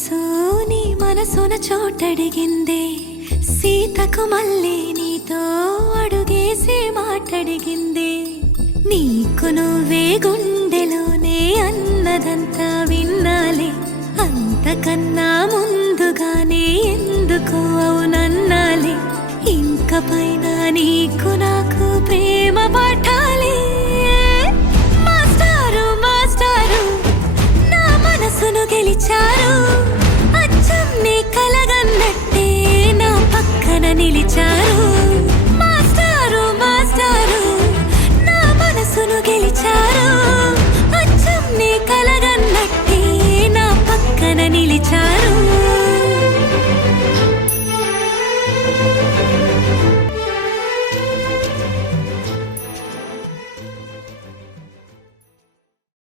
మనసు నీ మనసున చోటడిగిందే, సీతకు మళ్ళీ నీతో అడుగేసి మాటడిగిందే. నీకు నువ్వే గుండెలోనే అన్నదంతా విన్నాలే, అంతకన్నా ముందుగానే ఎందుకు అవునన్నాలే. ఇంక పైన నీకు నాకు ప్రేమ పాఠాలే. మాస్టారు మాస్టారు నా మనసును గెలిచారు.